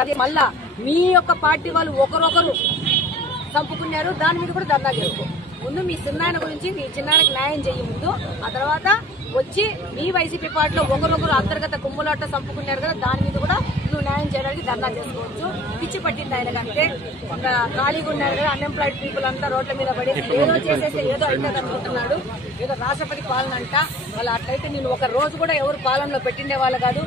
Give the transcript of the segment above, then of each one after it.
అది మళ్ళా మీ యొక్క పార్టీ వాళ్ళు ఒకరొకరు చంపుకున్నారు. దాని మీద కూడా ధర్నా చేసుకో. ముందు మీ చిన్నాయన గురించి మీ చిన్నాయనకి న్యాయం చేయ ముందు, ఆ తర్వాత వచ్చి మీ వైసీపీ పార్టీలో ఒకరొకరు అంతర్గత కుమ్ములాట చంపుకున్నారు కదా, దాని మీద కూడా నువ్వు న్యాయం చేయడానికి ధర్నా చేసుకోవచ్చు. పిచ్చి పట్టింది ఆయన కంటే, ఖాళీగా ఉన్నారు కదా అన్ఎంప్లాయిడ్ పీపుల్ అంతా రోడ్ల మీద పడి ఏదో చేసేస్తే ఏదో అయితే అనుకుంటున్నాడు. ఏదో రాష్ట్రపతి పాలన అంట. వాళ్ళు అట్లయితే నేను ఒక రోజు కూడా ఎవరు పాలనలో పెట్టిండే వాళ్ళు కాదు.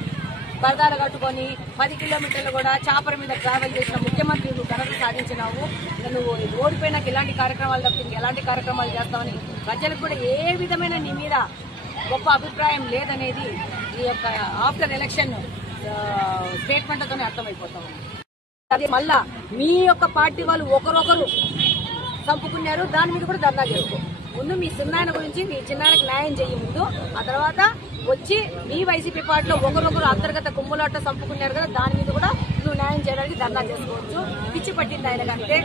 పరదాలు కట్టుకొని 10 కిలోమీటర్లు కూడా చాపర మీద ట్రావెల్ చేసిన ముఖ్యమంత్రి నువ్వు ఘనత సాధించినావు. నువ్వు ఓడిపోయినాక ఇలాంటి కార్యక్రమాలు తప్పించి ఎలాంటి కార్యక్రమాలు చేస్తావని ప్రజలకు కూడా ఏ విధమైన నీ మీద గొప్ప అభిప్రాయం లేదనేది ఈ యొక్క ఆఫ్టర్ ఎలక్షన్ స్టేట్మెంట్తోనే అర్థమైపోతాం. అది మళ్ళా మీ యొక్క పార్టీ వాళ్ళు ఒకరొకరు చంపుకున్నారు. దాని మీద కూడా ధర్నా చేసుకో. ముందు మీ చిన్నాయన గురించి మీ చిన్నాయనకి న్యాయం చేయ ముందు, ఆ తర్వాత వచ్చి మీ వైసీపీ పార్టీలో ఒకరొకరు అంతర్గత కుమ్ములాట చంపుకున్నారు కదా, దాని మీద కూడా నువ్వు న్యాయం చేయడానికి ధర్నా చేసుకోవచ్చు. పిచ్చి పట్టింది ఆయన కంటే,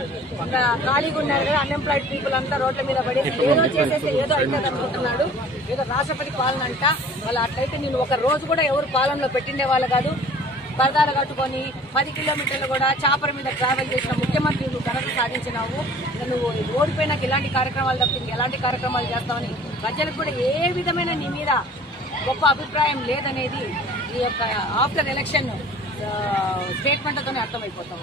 ఖాళీగా ఉన్నారు కదా అన్ఎంప్లాయిడ్ పీపుల్ అంతా రోడ్ల మీద పడి ఏదో చేసేస్తే ఏదో అయితే అనుకుంటున్నాడు. ఏదో రాష్ట్రపతి పాలన అంట. వాళ్ళు అట్లయితే నేను ఒక రోజు కూడా ఎవరు పాలనలో పెట్టిండే వాళ్ళు కాదు. పరదాలు కట్టుకొని 10 కిలోమీటర్లు కూడా చాపర మీద ట్రావెల్ చేసిన ముఖ్యమంత్రి నువ్వు ఘనత సాధించినావు. నువ్వు ఓడిపోయినాక ఇలాంటి కార్యక్రమాలు తప్పించి ఎలాంటి కార్యక్రమాలు చేస్తావని ప్రజలకు కూడా ఏ విధమైన నీ మీద గొప్ప అభిప్రాయం లేదనేది ఈ యొక్క ఆఫ్టర్ ఎలక్షన్ స్టేట్మెంట్తోనే అర్థమైపోతాం.